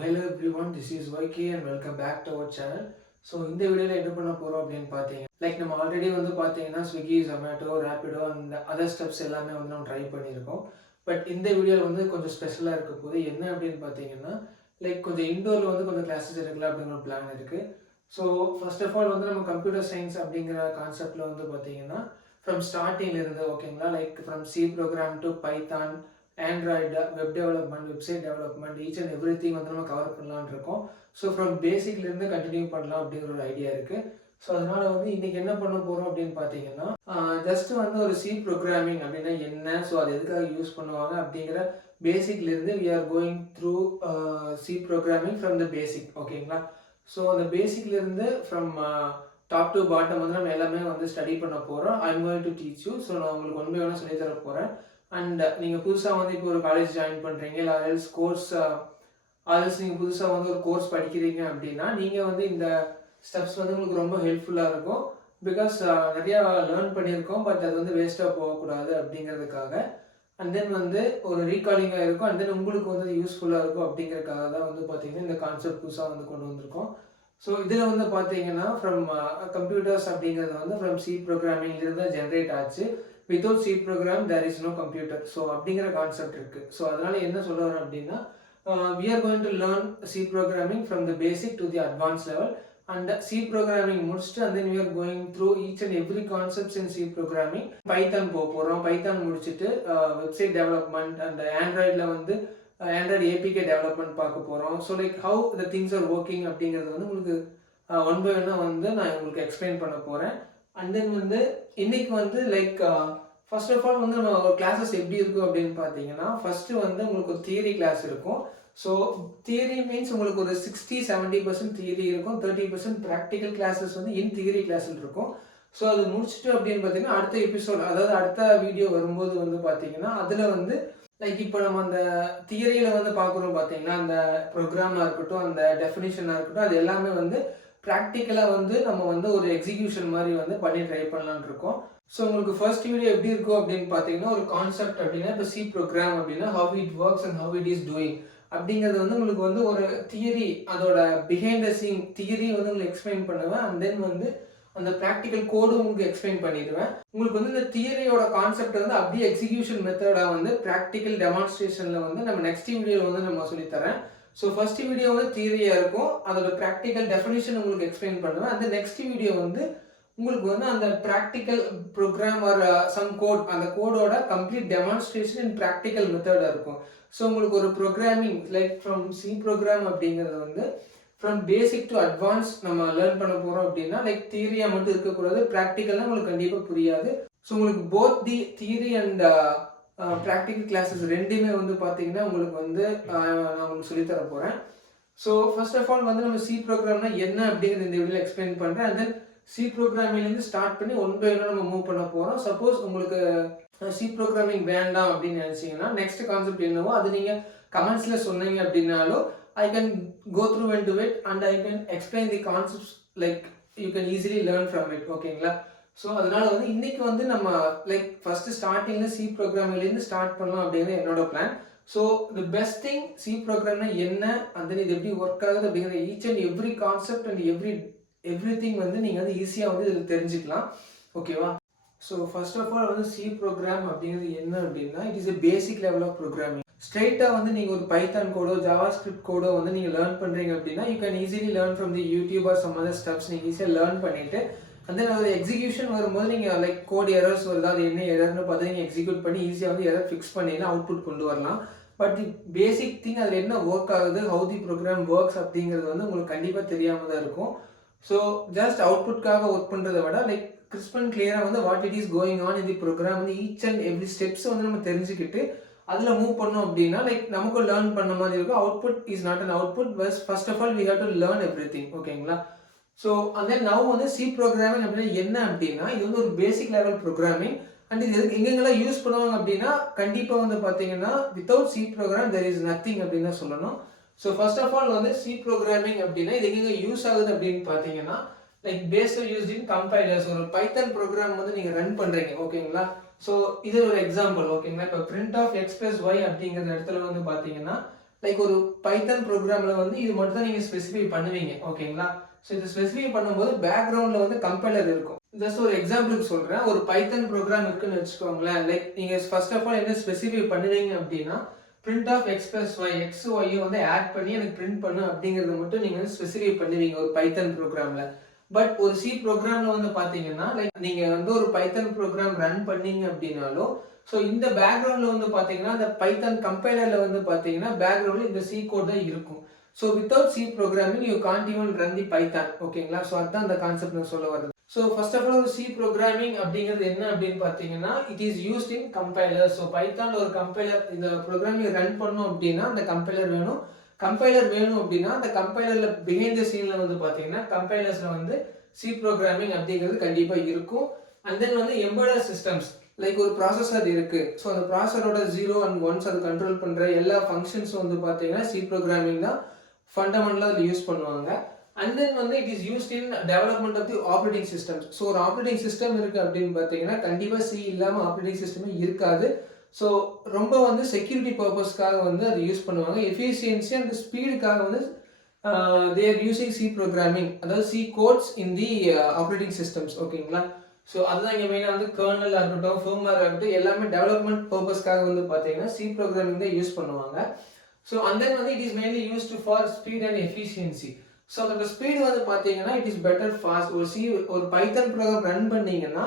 Hello everyone, this is YK and welcome back to our channel. So இந்த வீடியோவில் என்ன பண்ண போகிறோம் அப்படின்னு பார்த்தீங்க லைக் நம்ம ஆல்ரெடி வந்து பார்த்தீங்கன்னா ஸ்விக்கி ஜொமேட்டோ ரேப்பிடோ அந்த அதர் ஸ்டெப்ஸ் எல்லாமே வந்து நம்ம ட்ரை பண்ணியிருக்கோம். பட் இந்த வீடியோவில் வந்து கொஞ்சம் ஸ்பெஷலாக இருக்க போது என்ன அப்படின்னு பார்த்தீங்கன்னா லைக் கொஞ்சம் இண்டோரில் வந்து கொஞ்சம் கிளாஸஸ் எடுக்கலாம் அப்படிங்கிற பிளான் இருக்குது. ஸோ ஃபர்ஸ்ட் ஆஃப் ஆல் வந்து நம்ம கம்ப்யூட்டர் சயின்ஸ் அப்படிங்கிற கான்செப்டில் வந்து பார்த்தீங்கன்னா ஃப்ரம் ஸ்டார்டிங்லேருந்து ஓகேங்களா, like from C program to Python, Android, web development, website development, each and every thing வந்து நம்ம கவர் பண்ணலான்னு இருக்கோம். ஸோ ஃப்ரம் பேசிக்லேருந்து கண்டினியூ பண்ணலாம் அப்படிங்கிற ஒரு ஐடியா இருக்குது. ஸோ அதனால் வந்து இன்றைக்கி என்ன பண்ண போகிறோம் அப்படின்னு பார்த்தீங்கன்னா ஜஸ்ட்டு வந்து ஒரு சி ப்ரோக்ராமிங் அப்படின்னா என்ன, ஸோ அது எதுக்காக யூஸ் பண்ணுவாங்க அப்படிங்கிற பேசிக்லேருந்து we are going through C programming from the basic ஓகேங்களா. ஸோ அந்த பேசிக்லேருந்து ஃப்ரம் டாப் டு பாட்டம் வந்து நம்ம எல்லாமே வந்து ஸ்டடி பண்ண போகிறோம். I am going to teach you. So நான் உங்களுக்கு ஒன் பை ஒன்னாக சொல்லித்தர போகிறேன். அண்ட் நீங்கள் புதுசாக வந்து இப்போ ஒரு காலேஜ் ஜாயின் பண்ணுறீங்க இல்லை அதர்ஸ் கோர்ஸ் அதர்ஸ் நீங்கள் புதுசாக வந்து ஒரு கோர்ஸ் படிக்கிறீங்க அப்படின்னா நீங்கள் வந்து இந்த ஸ்டெப்ஸ் வந்து உங்களுக்கு ரொம்ப ஹெல்ப்ஃபுல்லாக இருக்கும். பிகாஸ் நிறையா லேர்ன் பண்ணியிருக்கோம், பட் அது வந்து வேஸ்ட்டாக போகக்கூடாது அப்படிங்கிறதுக்காக. அண்ட் தென் வந்து ஒரு ரீகாலிங்காக இருக்கும், அண்ட் தென் உங்களுக்கு வந்து யூஸ்ஃபுல்லாக இருக்கும் அப்படிங்கிறதுக்காக தான் வந்து பார்த்தீங்கன்னா இந்த கான்செப்ட் புதுசாக வந்து கொண்டு வந்திருக்கோம். ஸோ இதில் வந்து பார்த்தீங்கன்னா ஃப்ரம் கம்ப்யூட்டர்ஸ் அப்படிங்கிறது வந்து ஃப்ரம் சி ப்ரோக்ராமிங்லேருந்து தான் ஜென்ரேட் ஆச்சு. Without C program there is no computer. So அப்படிங்கிற கான்செப்ட் இருக்குது. ஸோ அதனால் என்ன சொல்ல வரேன் அப்படின்னா we are going to learn C programming from the basic to the advanced level, and C programming முடிச்சுட்டு and then we are going through each and every concepts in C programming. Python போகிறோம், Python முடிச்சுட்டு website development and ஆண்ட்ராய்டில் வந்து Android APK development பார்க்க போகிறோம். So like how the things are working அப்படிங்கிறது வந்து உங்களுக்கு one by ஒன்னாக வந்து நான் உங்களுக்கு எக்ஸ்பிளைன் பண்ண போகிறேன். அண்ட் தென் வந்து இன்னைக்கு வந்து லைக் ஃபர்ஸ்ட் ஆஃப் ஆல் வந்து நம்ம கிளாஸஸ் எப்படி இருக்கும் அப்படின்னு பார்த்தீங்கன்னா ஃபர்ஸ்ட்டு வந்து உங்களுக்கு ஒரு தியரி கிளாஸ் இருக்கும். ஸோ தியரி மீன்ஸ் உங்களுக்கு ஒரு 60-70% தியரி இருக்கும், 30% ப்ராக்டிக்கல் கிளாஸஸ் வந்து இன் தியரி கிளாஸில் இருக்கும். ஸோ அது முடிச்சுட்டு அப்படின்னு பார்த்தீங்கன்னா அடுத்த எபிசோட், அதாவது அடுத்த வீடியோ வரும்போது வந்து பார்த்தீங்கன்னா அதில் வந்து லைக் இப்போ நம்ம அந்த தியரியில் வந்து பார்க்குறோம் பார்த்தீங்கன்னா அந்த ப்ரோக்ராமாக இருக்கட்டும், அந்த டெஃபினிஷனாக இருக்கட்டும், அது எல்லாமே வந்து ப்ராக்டிக்கலாக வந்து நம்ம வந்து ஒரு எக்ஸிக்யூஷன் மாதிரி வந்து பண்ணி ட்ரை பண்ணலான்னு இருக்கோம். ஸோ உங்களுக்கு ஃபர்ஸ்ட் வீடியோ எப்படி இருக்கும் அப்படின்னு பார்த்தீங்கன்னா ஒரு கான்செப்ட் அப்படின்னா இப்போ சி ப்ரோக்ராம் அப்படின்னா how it works and how it is doing அப்படிங்கிறது வந்து உங்களுக்கு வந்து ஒரு தியரி, அதோட பிஹைண்ட் த சீன் தியரி வந்து உங்களுக்கு எக்ஸ்பிளைன் பண்ணுவேன். அண்ட் தென் வந்து அந்த ப்ராக்டிக்கல் கோடும் உங்களுக்கு எக்ஸ்பிளைன் பண்ணிடுவேன். உங்களுக்கு வந்து இந்த தியரியோட கான்செப்ட் வந்து அப்படியே எக்ஸிக்யூஷன் மெத்தடாக வந்து ப்ராக்டிக்கல் டெமான்ஸ்ட்ரேஷனில் வந்து நம்ம நெக்ஸ்ட் வீடியோவில் வந்து நம்ம சொல்லித்தரேன். ஸோ ஃபர்ஸ்ட் வீடியோ வந்து தியரியாக இருக்கும், அதோட ப்ராக்டிக்கல் டெஃபினிஷன் உங்களுக்கு எக்ஸ்பிளைன் பண்ணுவேன். அந்த நெக்ஸ்ட் வீடியோ வந்து உங்களுக்கு வந்து அந்த practical program or some code, அந்த கோடோட கம்ப்ளீட் டெமான்ஸ்ட்ரேஷன் இன் ப்ராக்டிக்கல் மெத்தடாக இருக்கும். ஸோ உங்களுக்கு ஒரு programming like from C program அப்படிங்கிறது வந்து ஃப்ரம் பேசிக் டு அட்வான்ஸ் நம்ம லேர்ன் பண்ண போகிறோம் அப்படின்னா லைக் தியரியாக மட்டும் இருக்கக்கூடாது, ப்ராக்டிக்கலாக உங்களுக்கு கண்டிப்பாக புரியாது. ஸோ உங்களுக்கு both the theory and practical classes ரெண்டுமே வந்து பார்த்தீங்கன்னா உங்களுக்கு வந்து நான் உங்களுக்கு சொல்லித்தர போகிறேன். ஸோ ஃபர்ஸ்ட் ஆஃப் ஆல் வந்து நம்ம சி ப்ரோக்ராம்னா என்ன அப்படிங்கிறது இந்த வீடியோவில் எக்ஸ்பிளைன் பண்ணுறேன். அண்ட் தென் சி ப்ரோக்ராமிங்லேருந்து ஸ்டார்ட் பண்ணி ஒன் பை ஒன்னாக நம்ம மூவ் பண்ண போகிறோம். சப்போஸ் உங்களுக்கு சி ப்ரோக்ராமிங் வேண்டாம் அப்படின்னு நினச்சிங்கன்னா நெக்ஸ்ட் கான்செப்ட் என்னவோ அது நீங்கள் கமெண்ட்ஸில் சொன்னீங்க அப்படின்னாலும் I can go through into it and I can explain the concepts like you can easily learn from it ஓகேங்களா. ஸோ அதனால வந்து இன்னைக்கு வந்து நம்ம லைக் ஃபர்ஸ்ட் ஸ்டார்டிங்கில் சி ப்ரோக்ராமிங்லேருந்து ஸ்டார்ட் பண்ணலாம் அப்படிங்கிறது என்னோட plan. So the best thing C ப்ரோக்ராம்னா என்ன, அந்த இது எப்படி ஒர்க் ஆகுது அப்படிங்கிற each and every concept and every thing வந்து நீங்கள் வந்து ஈஸியாக வந்து இதில் தெரிஞ்சுக்கலாம் ஓகேவா. ஸோ ஃபர்ஸ்ட் ஆஃப் ஆல் வந்து சி ப்ரோக்ராம் அப்படிங்கிறது என்ன அப்படின்னா it is a basic level of programming. ஸ்ட்ரெயிட்டாக வந்து நீங்கள் ஒரு பைத்தான் கோடோ ஜாவா ஸ்கிரிப்ட் கோடோ வந்து நீங்கள் லேர்ன் பண்ணுறீங்க அப்படின்னா you can easily learn from the YouTube or some other steps. நீங்கள் ஈஸியாக லேர்ன் பண்ணிவிட்டு அந்த ஒரு எக்ஸிக்யூஷன் வரும்போது நீங்கள் லைக் கோட் எரர்ஸ் வருதா, அது என்ன எரர்னு பார்த்து நீங்கள் எக்ஸிக்யூட் பண்ணி ஈஸியாக வந்து எரர் ஃபிக்ஸ் பண்ணினா அவுட்புட் கொண்டு வரலாம். பட் தி பேசிக் திங் அதில் என்ன ஒர்க் ஆகுது, ஹவு தி ப்ரோக்ராம் ஒர்க்ஸ் அப்படிங்கிறது வந்து உங்களுக்கு கண்டிப்பாக தெரியாமல் தான் இருக்கும். ஸோ ஜஸ்ட் அவுட்புட்காக ஒர்க் பண்ணுறதை விட லைக் கிறிஸ்ப் அண்ட் கிளியராக வந்து what it is going on இந்த ப்ரோக்ராம் வந்து ஈச் அண்ட் எவ்ரி ஸ்டெப்ஸ் வந்து நம்ம தெரிஞ்சுக்கிட்டு அதில் மூவ் பண்ணோம் அப்படின்னா லைக் நமக்கு லேர்ன் பண்ண மாதிரி இருக்கும். Output is not an output, but first of all we have to learn every thing ஓகேங்களா. ஸோ அந்த நவ் வந்து சி ப்ரோக்ராமிங் அப்படின்னா என்ன அப்படின்னா இது வந்து ஒரு பேசிக் லெவல் ப்ரோக்ராமிங். அண்ட் இது எங்கெங்கெல்லாம் யூஸ் பண்ணுவாங்க அப்படின்னா கண்டிப்பாக வந்து பார்த்தீங்கன்னா without C program there is nothing அப்படின்னு தான் சொல்லணும். ஸோ ஃபர்ஸ்ட் ஆஃப் ஆல் வந்து சி ப்ரோக்ராமிங் அப்படின்னா இது எங்கெங்க யூஸ் ஆகுது அப்படின்னு பார்த்தீங்கன்னா like based used in compilers. ஒரு பைத்தான் ப்ரோக்ராம் வந்து நீங்கள் ரன் பண்ணுறீங்க ஓகேங்களா. ஸோ இது ஒரு எக்ஸாம்பிள் ஓகேங்களா. இப்போ print of X plus Y அப்படிங்கிற இடத்துல வந்து பார்த்தீங்கன்னா லைக் ஒரு பைத்தன் ப்ரோக்ராம்ல வந்து இது மட்டும் தான் நீங்க ஸ்பெசிஃபை பண்ணுவீங்க. ஓகேங்களா? ஸோ இதை ஸ்பெசிஃபை பண்ணும்போது பேக்ரவுண்ட்ல வந்து கம்பைலர் இருக்கும். ஜஸ்ட் ஒரு எக்ஸாம்பிளுக்கு சொல்றேன். ஒரு பைத்தன் ப்ரோக்ராம் இருக்குன்னு வச்சுக்கோங்களேன். லைக் நீங்க ஃபர்ஸ்ட் ஆஃப் ஆல் என்ன ஸ்பெசிஃபை பண்ணுவீங்க அப்படின்னா print of x plus y x y வந்து ஆட் பண்ணி எனக்கு பிரிண்ட் பண்ணு அப்படிங்கறத மட்டும் நீங்க வந்து ஸ்பெசிஃபை பண்ணுவீங்க ஒரு பைத்தன் ப்ரோக்ராம்ல. பட் ஒரு சி ப்ரோக்ராம்ல வந்து பாத்தீங்கன்னா லைக் நீங்க வந்து ஒரு பைத்தன் ப்ரோக்ராம் ரன் பண்ணீங்க அப்படின்னாலும் ஸோ இந்த பேக்ரவுண்ட்ல வந்து பாத்தீங்கன்னா அந்த பைத்தன் கம்பைலர்ல வந்து பாத்தீங்கன்னா பேக்ரவுண்ட்ல இந்த சி கோட் தான் இருக்கும். So without C programming you can't even run the Python. ஓகேங்களா? ஸோ அதுதான் அந்த கான்செப்ட் நான் சொல்ல வருது. ஸோ ஃபர்ஸ்ட் ஆஃப் ஆல் ஒரு சி ப்ரோக்ராமிங் அப்படிங்கிறது என்ன அப்படின்னு பார்த்தீங்கன்னா it is used in compiler. So பைத்தான்ல ஒரு கம்பைலர் இந்த ப்ரோக்ராமிங் ரன் பண்ணோம் அப்படின்னா அந்த கம்பைலர் வேணும். கம்பைலர் வேணும் அப்படின்னா அந்த கம்பைலர்ல பிஹைண்ட் த சீன்ல வந்து பார்த்தீங்கன்னா கம்பைலர்ஸ்ல வந்து சி ப்ரோக்ராமிங் அப்படிங்கிறது கண்டிப்பாக இருக்கும். அண்ட் தென் வந்து எம்பெடட் சிஸ்டம்ஸ் லைக் ஒரு ப்ராசஸர் இருக்கு. ஸோ அந்த ப்ராசஸரோட 0 and 1s அது கண்ட்ரோல் பண்ற எல்லா ஃபங்க்ஷன்ஸும் வந்து பார்த்தீங்கன்னா சி ப்ரோக்ராமிங் தான் ஃபண்டமெண்டலாக அதில் யூஸ் பண்ணுவாங்க. அண்ட் தென் வந்து it is used in development of the operating systems. So ஒரு ஆப்ரேட்டிங் சிஸ்டம் இருக்கு அப்படின்னு பார்த்தீங்கன்னா கண்டிப்பாக சி இல்லாமல் ஆப்ரேட்டிங் சிஸ்டமே இருக்காது. ஸோ ரொம்ப வந்து செக்யூரிட்டி பர்பஸ்க்காக வந்து அதை யூஸ் பண்ணுவாங்க. எஃபிஷியன்சி அண்ட் ஸ்பீடுக்காக வந்து they are using C programming, அதாவது சி கோட்ஸ் இன் தி ஆப்ரேட்டிங் சிஸ்டம்ஸ். ஓகேங்களா? ஸோ அதுதான் இங்கே மெயினாக வந்து கர்னலாக இருக்கட்டும் ஃபர்ம்வேராக இருக்கட்டும் எல்லாமே டெவலப்மெண்ட் பர்பஸ்க்காக வந்து பார்த்தீங்கன்னா சி ப்ரோக்ராமிங் தான் யூஸ் பண்ணுவாங்க. ஸோ அண்ட் தென் வந்து it is mainly used for speed and efficiency. So அதோட ஸ்பீடு வந்து பார்த்தீங்கன்னா இட் இஸ் பெட்டர் ஃபாஸ்ட். ஒரு பைத்தன் ப்ரோக்ராம் ரன் பண்ணீங்கன்னா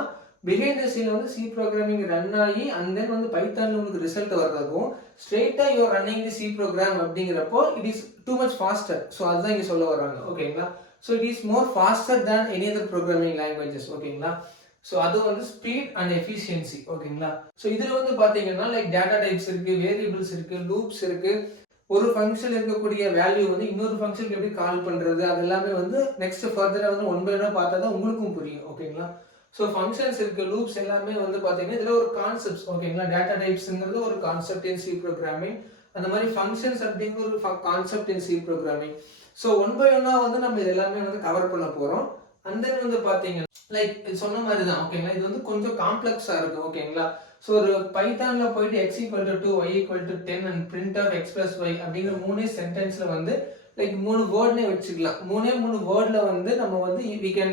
பிஹைண்ட் த சீன் வந்து சி ப்ரோக்ராமிங் ரன் ஆகி அண்ட் தென் வந்து பைத்தான்ல உங்களுக்கு ரிசல்ட் வர்றதும் ஸ்ட்ரெயிட்டாக you're running the C program அப்படிங்கிறப்போ it is too much faster. So அதுதான் இங்கே சொல்ல வர்றாங்க. ஓகேங்களா? So it is more pastor than any other programming languages. ஓகேங்களா? ஸோ அது வந்து ஸ்பீட் அண்ட் எஃபிஷியன்சி. ஓகேங்களா? ஸோ இதில் வந்து பார்த்தீங்கன்னா லைக் டேட்டா டைப்ஸ் இருக்கு, வேரியபிள்ஸ் இருக்கு, லூப்ஸ் இருக்கு. ஒரு ஃபங்க்ஷன் இருக்கக்கூடிய வேல்யூ வந்து இன்னொரு ஃபங்க்ஷனுக்கு எப்படி கால் பண்றது அது எல்லாமே வந்து நெக்ஸ்ட் ஃபர்தரா வந்து ஒன் பை ஒன்னா பார்த்தா தான் உங்களுக்கும் புரியும். ஓகேங்களா? ஸோ ஃபங்க்ஷன்ஸ் இருக்கு, லூப்ஸ் எல்லாமே வந்து பார்த்தீங்கன்னா இதில் ஒரு கான்செப்ட்ஸ். ஓகேங்களா? டேட்டா டைப்ஸ்ங்கிறது ஒரு கான்செப்ட் இன் சி ப்ரோக்ராமிங். அந்த மாதிரி ஃபங்க்ஷன்ஸ் அப்படிங்கிற ஒரு concept in C programming. So one by ஒன்னா வந்து நம்ம இது எல்லாமே வந்து கவர் பண்ண போறோம். அண்ட் தென் வந்து பார்த்தீங்கன்னா லைக் சொன்ன மாதிரி தான். ஓகேங்களா? இது வந்து கொஞ்சம் காம்ப்ளெக்ஸா இருக்கு. ஓகேங்களா? ஸோ ஒரு பைத்தான்ல போயிட்டு x = 2 y = 10 and print of x plus y அப்படிங்கிற மூணே சென்டென்ஸ்ல வந்து லைக் 3 வேர்ட்னே வச்சுக்கலாம். மூணே வேர்ட்ல வந்து நம்ம வந்து we can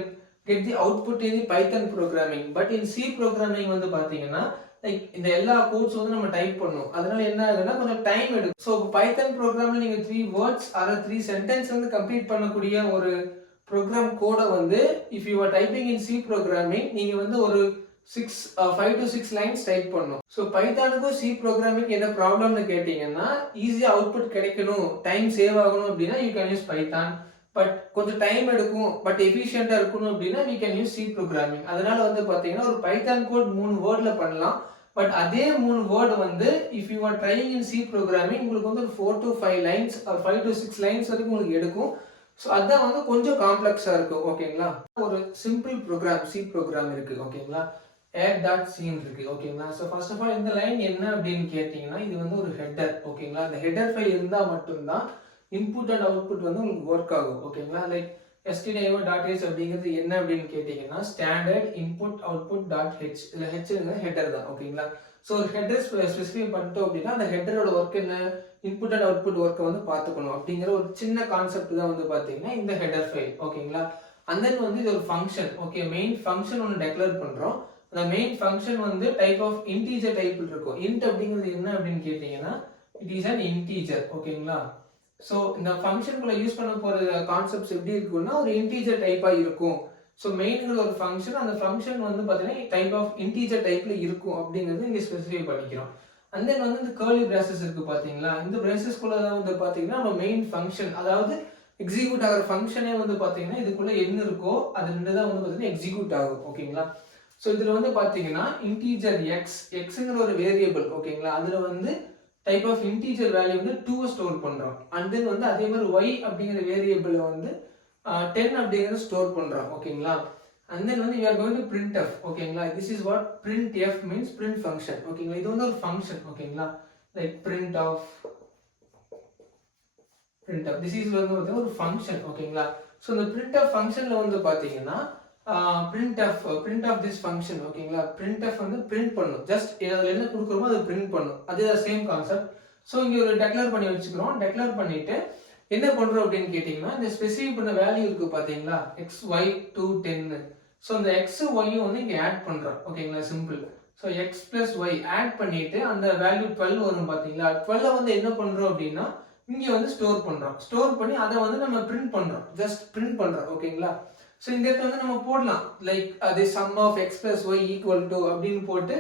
get the output in the Python programming. But in C programming வந்து பாத்தீங்கன்னா லைக் இந்த எல்லா கோட்ஸ் வந்து நம்ம டைப் பண்ணணும். அதனால என்ன ஆகுதுன்னா கொஞ்சம் டைம் எடுக்கும். ஸோ பைத்தன் ப்ரோக்ராம்ல நீங்க 3 வேர்ட்ஸ் ஆர் 3 சென்டென்ஸ் வந்து கம்ப்ளீட் பண்ணக்கூடிய ஒரு ப்ரோக்ராம் கோடை வந்து if you are typing in C programming நீங்க வந்து ஒரு 5 to 6 லைன்ஸ் டைப் பண்ணணும். ஸோ பைத்தானுக்கும் சி ப்ரோக்ராமிங் என்ன ப்ராப்ளம்னு கேட்டீங்கன்னா ஈஸியாக அவுட்புட் கிடைக்கணும், டைம் சேவ் ஆகணும் அப்படின்னா you can use Python. But கொஞ்சம் டைம் எடுக்கும் பட் எஃபிஷியண்டாக இருக்கணும் அப்படின்னா we can use C programming. அதனால வந்து பார்த்தீங்கன்னா ஒரு பைத்தான் கோட் 3 வேர்ட்ல பண்ணலாம். பட் அதே 3 வேர்டு வந்து if you are trying in C programming உங்களுக்கு வந்து ஒரு 4 to 5 lines R 5 to 6 lines வரைக்கும் உங்களுக்கு எடுக்கும். ஸோ அதான் வந்து கொஞ்சம் காம்ப்ளெக்ஸாக இருக்கும். ஓகேங்களா? ஒரு சிம்பிள் ப்ரோக்ராம் சி ப்ரோக்ராம் இருக்கு. ஓகேங்களா? add.scene இருக்கு. ஓகேங்களா? ஸோ ஃபர்ஸ்ட் ஆஃப் ஆல் இந்த லைன் என்ன அப்படின்னு கேட்டிங்கன்னா இது வந்து ஒரு ஹெட்டர். ஓகேங்களா? இந்த ஹெட்டர் ஃபைல் இருந்தால் மட்டும்தான் இன்புட் அண்ட் அவுட்புட் வந்து உங்களுக்கு ஒர்க் ஆகும். ஓகேங்களா? லைக் stdio.h அப்படிங்கிறது என்ன அப்படின்னு கேட்டிங்கன்னா standard input output dot H. இதில் ஹெச்ங்கிறது ஹெட்டர் தான். ஓகேங்களா? ஸோ ஒரு ஹெட்டர் ஸ்பெசிஃபை பண்ணிட்டோம் அப்படின்னா அந்த ஹெட்டரோட ஒர்க் என்ன, இன்புட் அண்ட் அவுட்புட் ஒர்க்கை வந்து பார்த்துக்கணும் அப்படிங்கிற ஒரு சின்ன கான்செப்ட் தான் வந்து பார்த்தீங்கன்னா இந்த ஹெட்டர் ஃபைல். ஓகேங்களா? அண்ட் தென் வந்து இது ஒரு ஃபங்க்ஷன். ஓகே, மெயின் ஃபங்க்ஷன் ஒன்று டெக்ளேர் பண்ணுறோம். அந்த மெயின் ஃபங்க்ஷன் வந்து டைப் ஆஃப் இன்டீஜர் டைப்பில் இருக்கும். இன்ட் அப்படிங்கிறது என்ன அப்படின்னு கேட்டிங்கன்னா இட் இஸ் அன் இன்டீஜர். ஓகேங்களா? ஸோ இந்த ஃபங்க்ஷனுக்குள்ள யூஸ் பண்ண போகிற கான்செப்ட்ஸ் எப்படி இருக்குன்னா ஒரு இன்டீஜர் டைப்பாக இருக்கும். ஸோ மெயின்ங்கிற ஒரு ஃபங்க்ஷன், அந்த ஃபங்க்ஷன் வந்து பார்த்தீங்கன்னா டைப் ஆஃப் இன்டீஜர் டைப்பில் இருக்கும் அப்படிங்கிறது இங்கே ஸ்பெசிஃபை பண்ணிக்கிறோம். அண்ட் தென் வந்து இந்த கர்லி பிரேசஸ் இருக்கு பார்த்தீங்களா, இந்த பிரேசஸ்குள்ள தான் வந்து பார்த்தீங்கன்னா நம்ம மெயின் ஃபங்க்ஷன், அதாவது எக்ஸிக்யூட் ஆகிற ஃபங்க்ஷனே வந்து பார்த்தீங்கன்னா இதுக்குள்ள என்ன இருக்கோ அது ரெண்டு தான் வந்து பார்த்தீங்கன்னா எக்ஸிக்யூட் ஆகும். ஓகேங்களா? ஸோ இதில் வந்து பார்த்தீங்கன்னா இன்டீஜர் எக்ஸ்ங்கிற ஒரு வேரியபிள். ஓகேங்களா? அதில் வந்து டைப் ஆஃப் இன்டீஜர் வேல்யூ வந்து 2 ஸ்டோர் பண்ணுறோம். அண்ட் தென் வந்து அதே மாதிரி y அப்படிங்கிற வேரியபிளை வந்து 10 அப்படிங்கிறத ஸ்டோர் பண்ணுறோம். ஓகேங்களா? அண்ட் தென் வந்து we are going to printf. ஓகேங்களா? this is what printf means, print function. ஓகேங்களா? இது வந்து ஒரு ஃபங்க்ஷன். ஓகேங்களா? லைக் printf this is வந்து ஒரு ஃபங்க்ஷன். ஓகேங்களா? ஸோ இந்த printf ஃபங்க்ஷனில் வந்து பார்த்தீங்கன்னா printf this function. ஓகேங்களா? printf வந்து print பண்ணும். ஜஸ்ட் அதில் என்ன கொடுக்குறோமோ அதை print பண்ணும். அதே சேம் கான்செப்ட். ஸோ இங்கே ஒரு டெக்ளேர் பண்ணி வச்சுக்கிறோம். டெக்ளேர் பண்ணிட்டு என்ன பண்ணுறோம் அப்படின்னு கேட்டிங்கன்னா, இந்த ஸ்பெசிஃபை பண்ண வேல்யூ இருக்குது பார்த்தீங்களா, எக்ஸ் ஒய் 2 10. ஸோ இந்த எக்ஸ் ஒய்யும் வந்து இங்கே ஆட் பண்ணுறோம். ஓகேங்களா, simple. So X plus Y add பண்ணிட்டு அந்த வேல்யூ 12 வரும் பார்த்தீங்களா, 12 வந்து என்ன பண்ணுறோம் அப்படின்னா இங்கே வந்து ஸ்டோர் பண்ணுறோம். ஸ்டோர் பண்ணி அதை வந்து நம்ம பிரிண்ட் பண்ணுறோம். ஜஸ்ட் பிரிண்ட் பண்ணுறோம். ஓகேங்களா, ஸோ இந்த இடத்துல வந்து நம்ம போடலாம் லைக் அது sum of X plus Y equal to அப்படின்னு போட்டு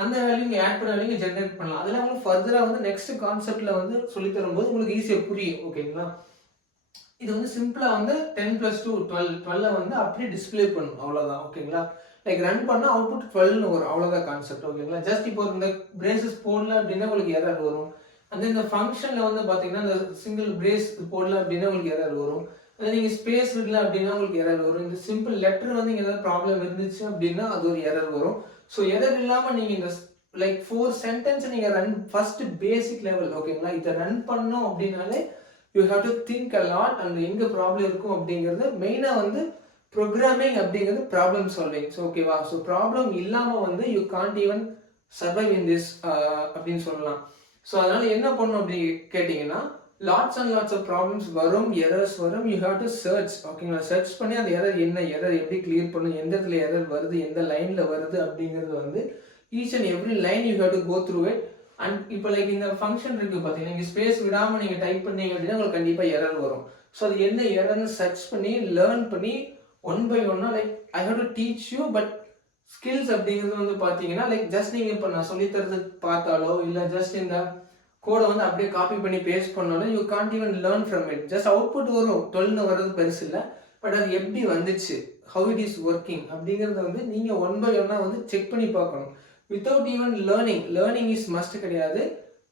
அந்த வேல்யூ இங்கே ஆட் பண்ண வேல்யூ ஜென்ரேட் பண்ணலாம். அதெல்லாம் உங்களுக்கு ஃபர்தராக வந்து நெக்ஸ்ட் கான்செப்ட்ல வந்து சொல்லி தரும்போது உங்களுக்கு ஈஸியாக புரியும். ஓகேங்களா, இது வந்து சிம்பிளாக வந்து 10 + 2 12 வந்து அப்படியே டிஸ்பிளே பண்ணும், அவ்வளோதான். ஓகேங்களா, லைக் ரன் பண்ணால் அவுட்புட் 12 வரும், அவ்வளோதான் கான்செப்ட். ஓகேங்களா, ஜஸ்ட் இப்போ இந்த பிரேசஸ் போடல அப்படின்னா உங்களுக்கு எரர் வரும். அந்த இந்த ஃபங்க்ஷனில் வந்து பார்த்தீங்கன்னா இந்த சிங்கிள் பிரேஸ் போடல அப்படின்னா உங்களுக்கு எரர் வரும். அதை நீங்கள் ஸ்பேஸ் விடல அப்படின்னா உங்களுக்கு எரர் வரும். இந்த சிம்பிள் லெட்டர் வந்து இங்கே ஏதாவது ப்ராப்ளம் இருந்துச்சு அப்படின்னா அது ஒரு எரர் வரும். ஸோ எரர் இல்லாமல் நீங்கள் இந்த லைக் 4 சென்டென்ஸ் நீங்கள் ரன் ஃபர்ஸ்ட் பேசிக் லெவல். ஓகேங்களா, இதை ரன் பண்ணோம் அப்படின்னாலே you have to think a lot. அந்த எங்கே ப்ராப்ளம் இருக்கும் அப்படிங்கிறது மெயினாக வந்து ப்ரோக்ராமிங் அப்படிங்கிறது ப்ராப்ளம் சால்விங். ஸோ ஓகேவா, ஸோ ப்ராப்ளம் இல்லாமல் வந்து you can't even survive in this அப்படின்னு சொல்லலாம். ஸோ அதனால என்ன பண்ணணும் அப்படி கேட்டிங்கன்னா, lots and lots of problems வரும், எரர்ஸ் வரும். You have to search. ஓகேங்களா, சர்ச் பண்ணி அந்த எரர் என்ன, எரர் எப்படி கிளியர் பண்ணும், எந்த இடத்துல எரர் வருது, எந்த லைனில் வருது அப்படிங்கிறது வந்து each and every line you have to go through it. And இப்போ லைக் இந்த ஃபங்க்ஷன் இருக்குது பார்த்தீங்கன்னா, நீங்கள் ஸ்பேஸ் விடாமல் நீங்கள் டைப் பண்ணீங்க அப்படின்னா உங்களுக்கு கண்டிப்பாக எரர் வரும். ஸோ அது என்ன எரர்னு சர்ச் பண்ணி லேர்ன் பண்ணி ஒன் பை ஒன்னாக like I have to teach you. But skills அப்படிங்கிறது வந்து பார்த்தீங்கன்னா லைக் ஜஸ்ட் நீங்கள் இப்போ நான் சொல்லித்தரது பார்த்தாலோ இல்லை ஜஸ்ட் இந்த கோடை வந்து அப்படியே காப்பி பண்ணி பேஸ்ட் பண்ணாலும் you can't even learn from it. Just output வரும், 12 வர்றது பெருசு இல்லை. பட் அது எப்படி வந்துச்சு, ஹவு இட் இஸ் ஒர்க்கிங் அப்படிங்கிறத வந்து நீங்கள் ஒன் பை ஒன்னாக வந்து செக் பண்ணி பார்க்கணும். Without even learning is must கிடையாது.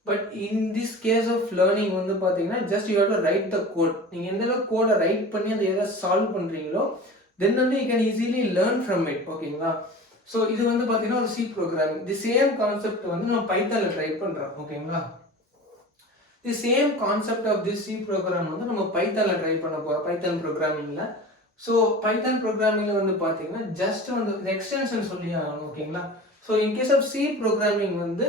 But in this case of learning வந்து பார்த்தீங்கன்னா just you have to write the code. நீங்கள் எந்த அளவுக்கு கோடை ரைட் பண்ணி அதை எதாவது சால்வ் பண்ணுறீங்களோ தென் வந்து you can easily learn from it. ஓகேங்களா, ஸோ இது வந்து பார்த்தீங்கன்னா ஒரு C programming. The same concept வந்து நம்ம பைத்தானில் ட்ரை பண்ணுறோம். ஓகேங்களா, the same concept of this C program வந்து நம்ம பைத்தானில் ட்ரை பண்ண போகிறோம், பைத்தான் ப்ரோக்ராமிங்கில். ஸோ பைத்தான் ப்ரோக்ராமிங்கில் வந்து பார்த்தீங்கன்னா ஜஸ்ட் வந்து எக்ஸ்டென்ஷன் சொல்லி ஆகணும். ஓகேங்களா, so in case of C programming வந்து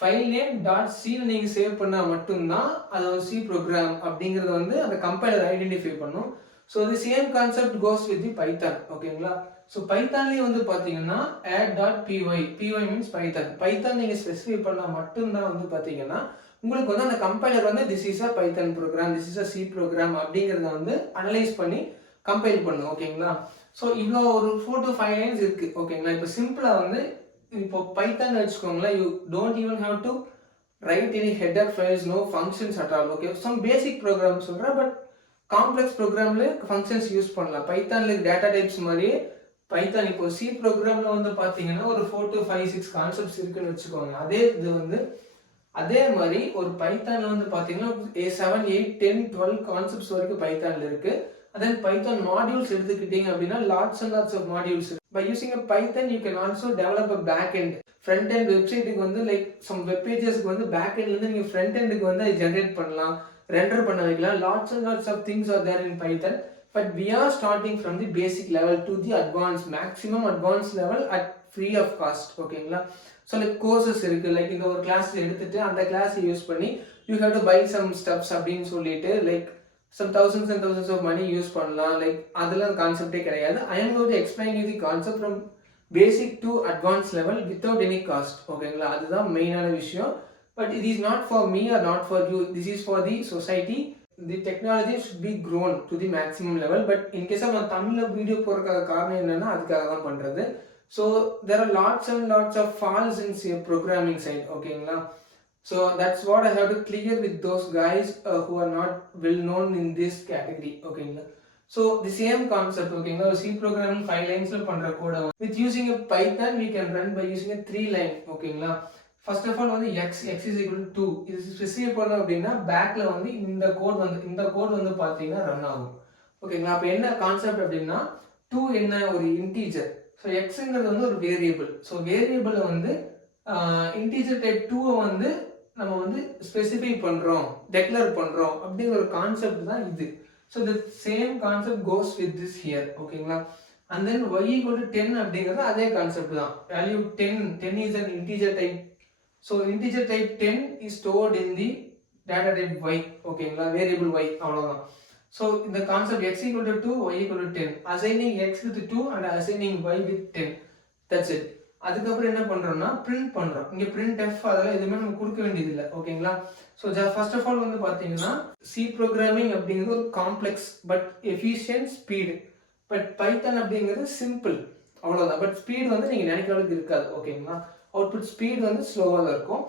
ஃபைல் நேம் டாட் சின்னு நீங்கள் சேவ் பண்ணால் மட்டும்தான் அது ஒரு சி ப்ரோக்ராம் அப்படிங்கிறத வந்து அந்த கம்பைலர் ஐடென்டிஃபை பண்ணும். So the same concept goes with the Python. ஓகேங்களா, ஸோ பைத்தான்லேயே வந்து பார்த்தீங்கன்னா add.py, py மீன்ஸ் பைத்தான் நீங்கள் ஸ்பெசிஃபை பண்ணால் மட்டும்தான் வந்து பார்த்தீங்கன்னா உங்களுக்கு வந்து அந்த கம்பைலர் வந்து this is a Python program, this is a C program அப்படிங்கிறத வந்து அனலைஸ் பண்ணி கம்பைல் பண்ணும். ஓகேங்களா, ஸோ இவ்வளோ ஒரு 4 to 5 லைன்ஸ் இருக்குது. ஓகேங்களா, இப்போ சிம்பிளாக வந்து இப்போ பைத்தான் வச்சுக்கோங்களேன், you don't even have to write any header files, no functions at all. Okay, some basic program சொல்கிறேன். பட் காம்ப்ளெக்ஸ் ப்ரோக்ராமில் ஃபங்க்ஷன்ஸ் யூஸ் பண்ணலாம். பைத்தானில் டேட்டா டைப்ஸ் மாதிரியே பைத்தான் இப்போ சி ப்ரோக்ராமில் வந்து பார்த்தீங்கன்னா ஒரு 4 to 5 6 கான்செப்ட்ஸ் இருக்குன்னு வச்சுக்கோங்க. அதே இது வந்து அதே மாதிரி ஒரு பைத்தானில் வந்து பார்த்தீங்கன்னா 7 8 10 12 கான்செப்ட்ஸ் வரைக்கும் பைத்தானில் இருக்குது. அதன் பைத்தான் மாடியூல்ஸ் எடுத்துக்கிட்டீங்க அப்படின்னா lots and lots of modules. By using a Python you can also develop a back end. Front end வெப்சைட்டுக்கு வந்து லைக் சம் வெப் பேஜஸ்க்கு வந்து பேக் எண்ட்லேருந்து நீங்கள் ஃப்ரண்ட் எண்டுக்கு வந்து அதை ஜென்ரேட் பண்ணலாம், ரெண்டர் பண்ண வைக்கலாம். Lots and lots of things are there in Python. But we are starting from the basic level to the advanced, maximum advanced level at free of cost. ஓகேங்களா, so like courses இருக்குது. Like இந்த ஒரு class எடுத்துகிட்டு அந்த கிளாஸை use பண்ணி you have to buy some steps அப்படின்னு சொல்லிட்டு like some thousands and thousands of money use பண்ணலாம். லைக் அதெல்லாம் கான்செப்டே கிடையாது. I am going to explain you the concept from basic to advanced level without any cost. ஓகேங்களா, அதுதான் மெயினான விஷயம். But it is not for me or not for you. This is for the society. The technology should be grown to the maximum level. But in case of நான் தமிழில் video போடுறதுக்காக காரணம் என்னன்னா அதுக்காக தான் பண்ணுறது. So there are lots and lots of faults in programming side. ஓகேங்களா, so that's what I have to clear with those guys who are not well known in this category. ஓகேங்களா, so the same concept. ஓகேங்களா, ஒரு C programming 5 linesல பண்ணுற கோடை with using a Python we can run by using a 3 line. ஓகேங்களா, first of all வந்து x is equal to 2 இது specify பண்ணோம் அப்படின்னா பேக்ல வந்து இந்த கோட் வந்து பார்த்தீங்கன்னா ரன் ஆகும். ஓகேங்களா, அப்போ என்ன கான்செப்ட் அப்படின்னா 2 என்ன ஒரு இன்டீஜர். ஸோ எக்ஸுங்கிறது வந்து ஒரு வேரியபிள். ஸோ வேரியபிளை வந்து இன்டீஜர் டைப் 2 வந்து நம்ம வந்து ஸ்பெசிஃபை பண்ணுறோம், டெக்ளேர் பண்ணுறோம் அப்படிங்கிற ஒரு கான்செப்ட் தான் இது. So the same concept goes with this here. ஓகேங்களா, and then y equal to 10 அப்படிங்கிறது அதே கான்செப்ட் தான். Value 10 is an integer type. So integer type 10 is stored in the data type y, ஓகேங்களா, வேரியபிள் y, அவ்வளோதான். So இந்த concept x equal to 2, y equal to 10, assigning x with 2 and assigning y with 10, that's it. அதுக்கப்புறம் என்ன பண்ணுறோம்னா print பண்ணுறோம். இங்கே print F அதெல்லாம் எதுவுமே நம்ம கொடுக்க வேண்டியதில்லை, ஓகேங்களா. ஸோ ஃபர்ஸ்ட் ஆஃப் ஆல் வந்து பார்த்தீங்கன்னா சி ப்ரோக்ராமிங் அப்படிங்கிறது ஒரு complex but efficient speed. But Python அப்படிங்கிறது சிம்பிள், அவ்வளோதான். பட் ஸ்பீடு வந்து நீங்கள் நினைக்கிற அளவுக்கு இருக்காது, ஓகேங்களா. அவுட்புட் ஸ்பீடு வந்து ஸ்லோவாக தான் இருக்கும்.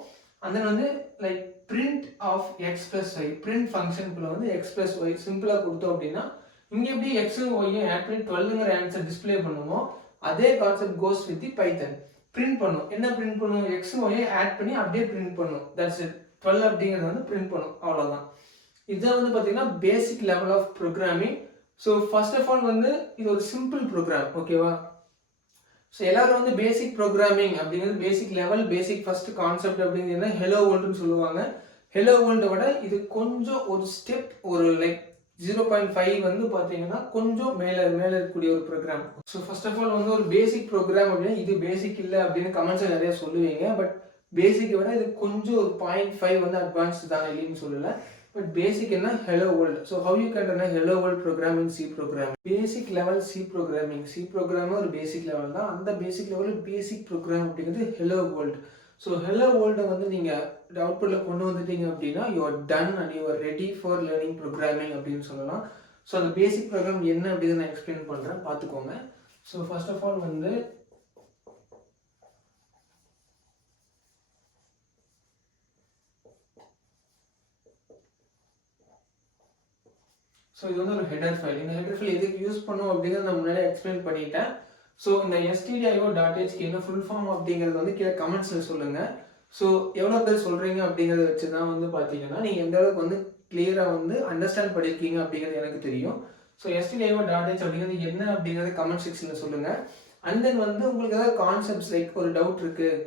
அந்த வந்து like print of X plus y, print ஃபங்க்ஷனுக்குள்ள வந்து எக்ஸ் பிளஸ் ஒய் சிம்பிளாக கொடுத்தோம் அப்படின்னா இங்கே எப்படி எக்ஸும் ஒய்யும் ஆட் பண்ணி 12ங்கிற ஆன்சர் டிஸ்பிளே பண்ணுமோ அதே concept goes with the Python. Print பண்ணும், என்ன பிரிண்ட் பண்ணும், எக்ஸும் ஒய்யும் ஆட் பண்ணி அப்படியே பிரிண்ட் பண்ணும், தட்ஸ் இட். 12 அப்படிங்கிறது வந்து பிரிண்ட் பண்ணும், அவ்வளோதான். இதுதான் வந்து பார்த்தீங்கன்னா basic level of programming. So first of all வந்து இது ஒரு சிம்பிள் ப்ரோக்ராம், ஓகேவா. ஸோ எல்லாரும் வந்து பேசிக் ப்ரோக்ராமிங் அப்படிங்கிறது பேசிக் லெவல், பேசிக் ஃபர்ஸ்ட் கான்செப்ட் அப்படிங்கிறது ஹெலோ வேர்ல்டுன்னு சொல்லுவாங்க. ஹெலோ வேர்ல்டை விட இது கொஞ்சம் ஒரு ஸ்டெப், ஒரு லைக் 0.5 வந்து பார்த்தீங்கன்னா கொஞ்சம் மேலே இருக்கக்கூடிய ஒரு program. So first of all வந்து ஒரு பேசிக் ப்ரோக்ராம் அப்படின்னா இது பேசிக் இல்லை அப்படின்னு கமெண்ட்ஸில் நிறைய சொல்லுவீங்க. பட் பேசிக்கை விட இது கொஞ்சம் ஒரு 0.5 வந்து அட்வான்ஸ்டு தான், இல்லைன்னு சொல்லலை. பட் பேசிக் என்ன, hello world. So how you can run hello world program in C program. Basic level C programming, C ப்ரோக்ராமும் ஒரு பேசிக் லெவல் தான். அந்த பேசிக் லெவலில் பேசிக் ப்ரோக்ராம் அப்படிங்கிறது ஹெலோ வேர்ல்டு. ஸோ ஹெலோ வேர்ல்டை வந்து நீங்கள் அவுட்புட்டில் கொண்டு வந்துட்டீங்க அப்படின்னா you are done and you are ready for learning programming அப்படின்னு சொல்லலாம். ஸோ அந்த பேசிக் ப்ரோக்ராம் என்ன அப்படின்னு நான் எக்ஸ்பிளைன் பண்ணுறேன், பார்த்துக்கோங்க. ஸோ ஃபர்ஸ்ட் ஆஃப் ஆல் வந்து ஸோ இது வந்து ஒரு ஹெடர் ஃபைல். இந்த ஹெடர் ஃபைல் எதுக்கு யூஸ் பண்ணும் அப்படிங்கிறத நான் முன்னாடி எக்ஸ்பிளைன் பண்ணிட்டேன். ஸோ இந்த stdio.hக்கு என்ன ஃபுல் ஃபார்ம் அப்படிங்கிறது வந்து கீழே கமெண்ட்ஸில் சொல்லுங்கள். ஸோ எவ்வளோ பேர் சொல்கிறீங்க அப்படிங்கிறத வச்சு தான் வந்து பார்த்தீங்கன்னா நீங்கள் எந்த அளவுக்கு வந்து கிளியராக வந்து அண்டர்ஸ்டாண்ட் பண்ணியிருக்கீங்க அப்படிங்கிறது எனக்கு தெரியும். ஸோ stdio.h அப்படிங்கிறது என்ன அப்படிங்கிறத கமெண்ட் செக்ஷனில் சொல்லுங்கள். அண்ட் தென் வந்து உங்களுக்கு ஏதாவது கான்செப்ட்ஸ் லைக் ஒரு டவுட் இருக்குது,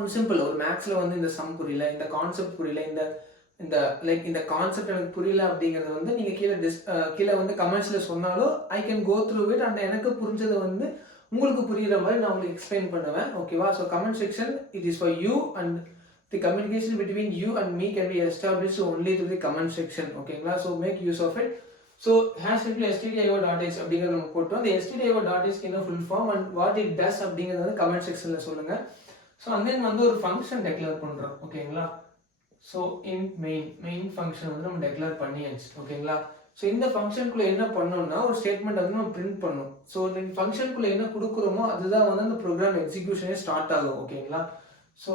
ஒரு சிம்பிள், ஒரு மேக்ஸில் வந்து இந்த சம் புரியல, இந்த கான்செப்ட் புரியல, இந்த லைக் இந்த கான்செப்ட் எனக்கு புரியல அப்படிங்கிறது வந்து நீங்கள் கீழே வந்து கமெண்ட்ஸில் சொன்னாலும் I can go through it and எனக்கு புரிஞ்சதை வந்து உங்களுக்கு புரிகிற மாதிரி நான் உங்களுக்கு எக்ஸ்பிளைன் பண்ணுவேன், ஓகேவா. So comment section it is for you and the communication between you and me can be established only through the comment section, ஓகேங்களா. So make use of it. So stdio.h அப்படிங்கிறத நம்ம போட்டோம். அந்த stdio.h என்ன full form and what it does அப்படிங்கிறது வந்து comment செக்ஷனில் சொல்லுங்கள். ஸோ அண்ட் தென் வந்து ஒரு ஃபங்க்ஷன் டெக்ளேர் பண்ணுறோம், ஓகேங்களா. ஸோ இன்ட் மெயின் ஃபங்க்ஷன் வந்து நம்ம டெக்ளேர் பண்ணியாச்சு, ஓகேங்களா. ஸோ இந்த ஃபங்க்ஷனுக்குள்ளே என்ன பண்ணோம்னா ஒரு ஸ்டேட்மெண்ட் வந்து நம்ம பிரிண்ட் பண்ணணும். ஸோ இந்த ஃபங்க்ஷனுக்குள்ளே என்ன கொடுக்குறோமோ அதுதான் வந்து அந்த ப்ரோக்ராம் எக்ஸிக்யூஷனே ஸ்டார்ட் ஆகும், ஓகேங்களா. ஸோ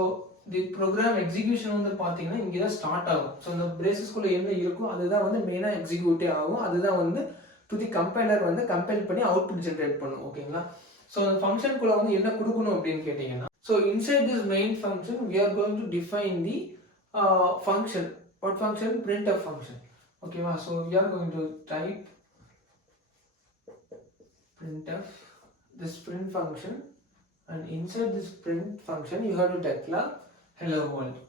தி ப்ரோக்ராம் எக்ஸிக்யூஷன் வந்து பார்த்தீங்கன்னா இங்கே தான் ஸ்டார்ட் ஆகும். ஸோ அந்த பிரேசஸ்குள்ளே என்ன இருக்கோ அதுதான் வந்து மெயினாக எக்ஸிக்யூட்டே ஆகும். அதுதான் வந்து டு தி கம்பைலர் வந்து கம்பைல் பண்ணி அவுட்புட் ஜென்ரேட் பண்ணும், ஓகேங்களா. ஸோ அந்த ஃபங்க்ஷனுக்குள்ளே வந்து என்ன கொடுக்கணும் அப்படின்னு கேட்டிங்கன்னா, so inside this main function we are going to define the function. What function? Printf function, okay. So we are going to type printf, this print function, and inside this print function you have to declare hello world.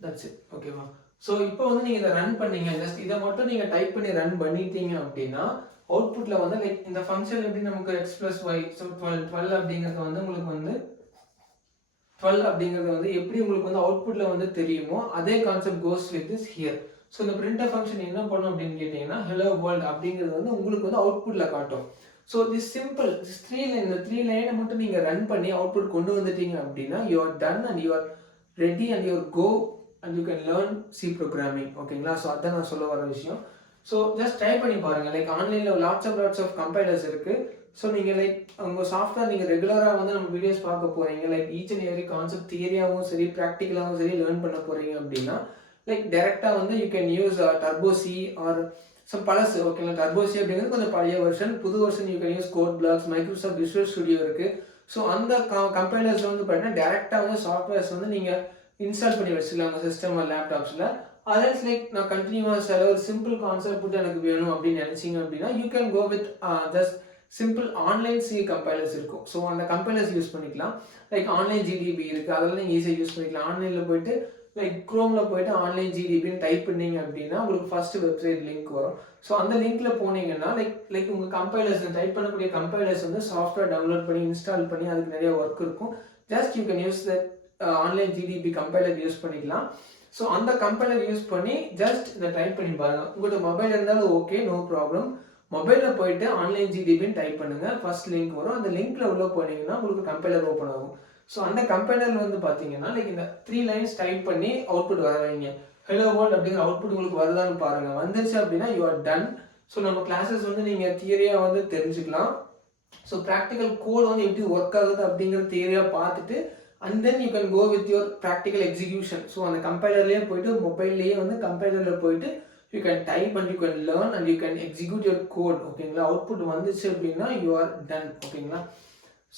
That's it, okay. So இப்போ வந்து நீங்கள் இதை run பண்ணீங்க, just இதை மட்டும் நீங்கள் type பண்ணி run பண்ணிட்டீங்க அப்படின்னா அவுட்புட்டில் வந்து லைக் இந்த ஃபங்க்ஷன் எப்படி நமக்கு எக்ஸ் ப்ளஸ் ஒய், ஸோ 12 அப்படிங்கிறது வந்து உங்களுக்கு வந்து 12 அப்படிங்கிறது வந்து எப்படி உங்களுக்கு வந்து அவுட்புட்டில் வந்து தெரியுமோ அதே concept goes with this here. So இந்த பிரிண்டர் ஃபங்க்ஷன் என்ன பண்ணும் அப்படின்னு கேட்டிங்கன்னா ஹலோ வேர்ல்டு அப்படிங்கிறது வந்து உங்களுக்கு வந்து அவுட்புட்டில் காட்டும். So this simple, this 3 line, இந்த 3 லைனை மட்டும் நீங்கள் ரன் பண்ணி அவுட்புட் கொண்டு வந்துட்டீங்க அப்படின்னா you are done and you are ready and you are go and you can learn C programming, ஓகேங்களா. ஸோ அதான் நான் சொல்ல வர விஷயம். ஸோ ஜஸ்ட் ட்ரை பண்ணி பாருங்கள். லைக் ஆன்லைனில் லாட்ஸ் ஆஃப் கம்பைலர்ஸ் இருக்குது. ஸோ நீங்கள் லைக் உங்கள் சாஃப்ட்வேர் நீங்கள் ரெகுலராக வந்து நம்ம வீடியோஸ் பார்க்க போகிறீங்க, like each and every concept தியரியாகவும் சரி ப்ராக்டிக்கலாகவும் சரி லேர்ன் பண்ண போகிறீங்க அப்படின்னா லைக் டேரெக்டாக வந்து you can use Turbo C or so பழசு, ஓகேங்களா. டர்போ சி அப்படிங்கிறது கொஞ்சம் பழைய வெர்ஷன். புது version you can use Code Blocks, Microsoft Visual Studio இருக்குது. ஸோ அந்த கம்பைலர்ஸில் வந்து பார்த்தீங்கன்னா டேரெக்டாக வந்து சாஃப்ட்வேர்ஸ் வந்து நீங்கள் இன்ஸ்டால் பண்ணி வச்சுக்கலாம் உங்கள் சிஸ்டம் லேப்டாப்ஸில். அதர்ஸ் லைக் நான் கண்டினியூஸாக ஒரு சிம்பிள் கான்செப்ட் எனக்கு வேணும் அப்படின்னு நினச்சிங்க அப்படின்னா you can go with just simple online C compilers இருக்கும். ஸோ அந்த கம்பைலர்ஸ் யூஸ் பண்ணிக்கலாம். லைக் ஆன்லைன் ஜிடிபி இருக்குது, அதெல்லாம் நீங்கள் ஈஸியாக யூஸ் பண்ணிக்கலாம். ஆன்லைனில் போயிட்டு லைக் க்ரோமில் போயிட்டு ஆன்லைன் ஜிடிபின்னு டைப் பண்ணீங்க அப்படின்னா உங்களுக்கு ஃபஸ்ட்டு வெப்சைட் லிங்க் வரும். ஸோ அந்த லிங்க்கில் போனீங்கன்னா லைக் உங்கள் கம்பைலர்ஸ் டைப் பண்ணக்கூடிய கம்பைலர்ஸ் வந்து சாஃப்ட்வேர் டவுன்லோட் பண்ணி இன்ஸ்டால் பண்ணி அதுக்கு நிறைய ஒர்க் இருக்கும். Just you can use the online GDP compiler use பண்ணிக்கலாம். ஸோ அந்த கம்பைலர் யூஸ் பண்ணி ஜஸ்ட் இதை டைப் பண்ணி பாருங்கள். உங்கள்கிட்ட மொபைல் இருந்தாலும் ஓகே, நோ ப்ராப்ளம். மொபைலில் போயிட்டு ஆன்லைன் ஜிடிபின்னு டைப் பண்ணுங்கள், ஃபர்ஸ்ட் லிங்க் வரும். அந்த லிங்க்கில் உள்ள போனீங்கன்னா உங்களுக்கு கம்பைலர் ஓப்பன் ஆகும். ஸோ அந்த கம்பைலர் வந்து பார்த்தீங்கன்னா லைக் இந்த 3 லைன்ஸ் டைப் பண்ணி அவுட்புட் வர வைங்க. ஹலோ வேர்ல்ட் அப்படிங்கிற அவுட்புட் உங்களுக்கு வருதான்னு பாருங்கள். வந்துருச்சு அப்படின்னா யூ ஆர் டன். ஸோ நம்ம கிளாஸஸ் வந்து நீங்கள் தியரியாக வந்து தெரிஞ்சுக்கலாம். ஸோ ப்ராக்டிக்கல் கோட் வந்து எப்படி ஒர்க் ஆகுது அப்படிங்கிற தியரியாக பார்த்துட்டு and then you can go with your practical execution. So அந்த கம்பைலர்லேயே போயிட்டு மொபைல்லேயே வந்து கம்பைலரில் போயிட்டு you can type and you can learn and you can execute your code. ஓகேங்களா? அவுட்புட் வந்துச்சு அப்படின்னா யூ ஆர் டன். ஓகேங்களா?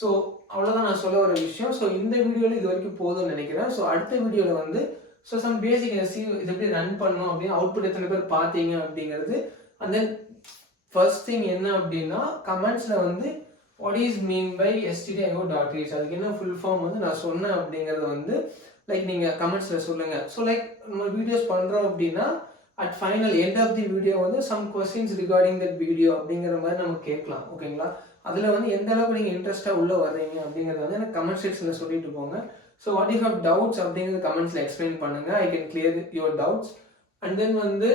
ஸோ அவ்வளோதான் நான் சொல்ல வர விஷயம். ஸோ இந்த வீடியோவில் இது வரைக்கும் போதும்னு நினைக்கிறேன். ஸோ அடுத்த வீடியோவில் வந்து ஸோ சம் பேசிக் இது எப்படி ரன் பண்ணணும் அப்படின்னு அவுட்புட் எத்தனை பேர் பார்த்தீங்க அப்படிங்கிறது. அண்ட் தென் ஃபர்ஸ்ட் திங் என்ன அப்படின்னா கமெண்ட்ஸில் வந்து what is mean by stdio.h அதுக்கு என்ன ஃபுல் ஃபார்ம் வந்து நான் சொன்னேன் அப்படிங்கிறது வந்து லைக் நீங்கள் கமெண்ட்ஸில் சொல்லுங்கள். ஸோ லைக் நம்ம வீடியோஸ் பண்ணுறோம் அப்படின்னா at final end of the video வந்து some questions regarding that video அப்படிங்கிற மாதிரி நம்ம கேட்கலாம். ஓகேங்களா? அதில் வந்து எந்த அளவுக்கு நீங்கள் இன்ட்ரெஸ்ட்டாக உள்ளே வர்றீங்க அப்படிங்கிறத வந்து எனக்கு கமெண்ட் செக்ஷனில் சொல்லிட்டு போங்க. So what you have doubts அப்படிங்கிறது கமெண்ட்ஸில் எக்ஸ்பிளைன் பண்ணுங்கள். I can clear your doubts. And then வந்து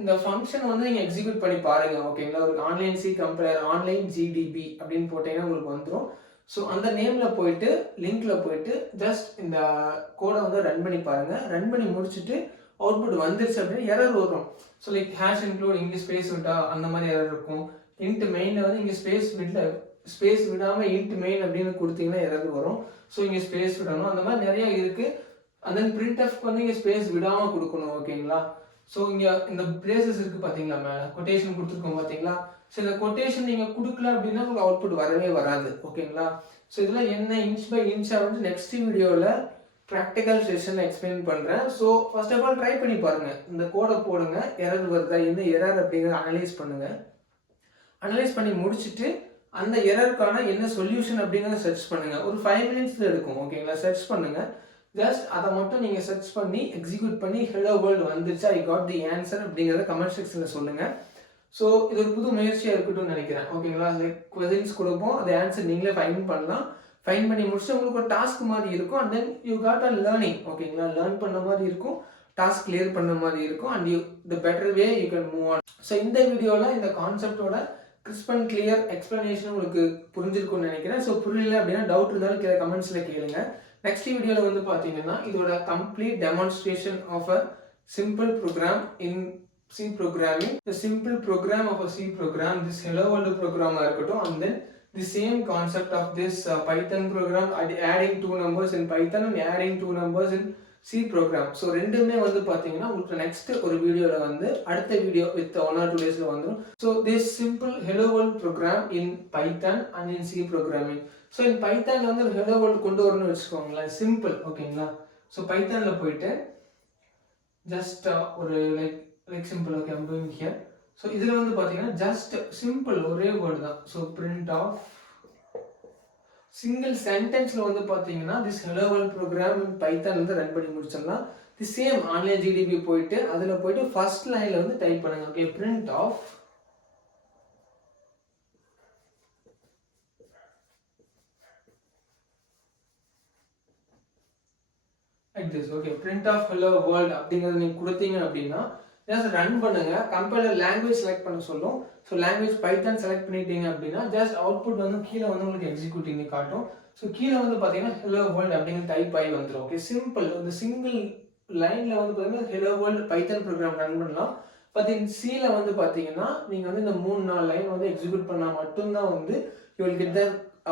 இந்த ஃபங்க்ஷன் வந்து நீங்கள் எக்ஸிக்யூட் பண்ணி பாருங்கள். ஓகேங்களா? ஒரு online C compiler online GDP அப்படின்னு போட்டீங்கன்னா உங்களுக்கு வந்துடும். ஸோ அந்த நேமில் போயிட்டு லிங்க்கில் போயிட்டு ஜஸ்ட் இந்த கோடை வந்து ரன் பண்ணி பாருங்கள். ரன் பண்ணி முடிச்சுட்டு அவுட்புட் வந்துருச்சு அப்படின்னு எரர் வரும். ஸோ லைக் ஹேஷ் இன்க்ளூட் இங்கே ஸ்பேஸ் விட்டா அந்த மாதிரி எரர் இருக்கும். இன்ட் மெயினில் வந்து இங்கே ஸ்பேஸ் விடாமல் இன்ட் மெயின் அப்படின்னு கொடுத்தீங்கன்னா எரர் வரும். ஸோ இங்கே ஸ்பேஸ் விடணும். அந்த மாதிரி நிறையா இருக்குது. அண்ட் தென் பிரிண்ட்எஃப்க்கு வந்து இங்கே ஸ்பேஸ் விடாமல் கொடுக்கணும். ஓகேங்களா? ஸோ இங்கே இந்த பிரேசஸ் இருக்குது பார்த்தீங்களா, மேலே கொட்டேஷன் கொடுத்துருக்கோம் பார்த்தீங்களா? ஸோ இந்த கொட்டேஷன் நீங்கள் கொடுக்கல அப்படின்னா உங்களுக்கு அவுட்புட் வரவே வராது. ஓகேங்களா? ஸோ இதெல்லாம் என்ன இன்ச் பை இன்ச்சாக வந்து நெக்ஸ்ட் வீடியோவில் ப்ராக்டிக்கல் செஷனில் எக்ஸ்பிளைன் பண்ணுறேன். So first of all try பண்ணி பாருங்கள். இந்த கோடை போடுங்க, எரர் வருதா, என்ன எரர் அப்படிங்கிறத அனலைஸ் பண்ணுங்கள். அனலைஸ் பண்ணி முடிச்சுட்டு அந்த எரருக்கான என்ன சொல்யூஷன் அப்படிங்கிறத சர்ச் பண்ணுங்கள். ஒரு 5 மினிட்ஸில் எடுக்கும். ஓகேங்களா? சர்ச் பண்ணுங்கள். ஜஸ்ட் அதை மட்டும் நீங்கள் சர்ச் பண்ணி எக்ஸிக்யூட் பண்ணி ஹலோ வேர்ல்டு வந்துருச்சு, ஐ காட் தி ஆன்சர் அப்படிங்கிறத கமெண்ட் செக்ஷனில் சொல்லுங்கள். ஸோ இது ஒரு புது முயற்சியாக இருக்கட்டும்னு நினைக்கிறேன். ஓகேங்களா? லைக் கொஸ்டின்ஸ் கொடுப்போம், அது ஆன்சர் நீங்களே ஃபைன் பண்ணலாம். ஃபைன் பண்ணி முடிச்சு உங்களுக்கு ஒரு டாஸ்க் மாதிரி இருக்கும். And then you got a learning. ஓகேங்களா? லேர்ன் பண்ண மாதிரி இருக்கும், டாஸ்க் கிளியர் பண்ண மாதிரி இருக்கும். And you the better way you can move on. So இந்த வீடியோவில் இந்த கான்செப்டோட கிறிஸ்ப் அண்ட் கிளியர் எக்ஸ்பிளனேஷன் உங்களுக்கு புரிஞ்சிருக்கும்னு நினைக்கிறேன். ஸோ புரியல அப்படின்னா டவுட் இருந்தாலும் கீழே கமெண்ட்ஸில் கேளுங்க. நெக்ஸ்ட் வீடியோவில் வந்து பார்த்தீங்கன்னா இதோட complete demonstration of a simple program in C programming, the simple program of a C program, this hello world program இருக்கட்டும். And then the same concept of this Python program, adding 2 numbers in Python and adding 2 numbers in C program. So ரெண்டுமே வந்து பார்த்தீங்கன்னா உங்களுக்கு next ஒரு வீடியோவில் வந்து அடுத்த video with 1 or 2 டேஸில் வந்துடும். So this simple hello world program in Python and in C programming. So in பைத்தானில் வந்து ஹெலோ வேர்ல்ட் கொண்டு வரணும்னு வச்சுக்கோங்களேன், சிம்பிள். ஓகேங்களா? ஸோ பைத்தானில் போயிட்டு ஜஸ்ட் ஒரு like simple. Okay, I'm doing here. So இதில் வந்து பார்த்தீங்கன்னா ஜஸ்ட் சிம்பிள் ஒரே வேர்டு தான். ஸோ பிரிண்ட் ஆஃப் சிங்கிள் சென்டென்ஸில் வந்து பார்த்தீங்கன்னா this hello world program in Python வந்து ரன் பண்ணி முடிச்சிடலாம். தி சேம் ஆன்லைன் ஜிடிபி போயிட்டு அதில் போயிட்டு ஃபர்ஸ்ட் லைனில் வந்து டைப் பண்ணுங்க. Okay, print of like this. Okay, print of hello world அப்படிங்கிறது நீங்கள் கொடுத்தீங்க அப்படின்னா ஜஸ்ட் ரன் பண்ணுங்க. கம்பைலர் லாங்குவேஜ் செலக்ட் பண்ண சொல்லும். ஸோ லாங்குவேஜ் பைத்தான் செலக்ட் பண்ணிட்டீங்க அப்படின்னா ஜஸ்ட் அவுட்புட் வந்து கீழே வந்து உங்களுக்கு எக்ஸிக்யூட்டிங் காட்டும். ஸோ கீழே வந்து பார்த்தீங்கன்னா ஹெலோ வேர்ல்ட் அப்படிங்கிற டைப் ஆகி வந்துடும். Okay, simple. இந்த சிங்கிள் லைனில் வந்து பார்த்தீங்கன்னா hello world Python program run பண்ணலாம். பட் இன் சியில் வந்து பார்த்தீங்கன்னா நீங்கள் வந்து இந்த 3-4 லைன் வந்து எக்ஸிக்யூட் பண்ணால் மட்டும்தான் வந்து you will get the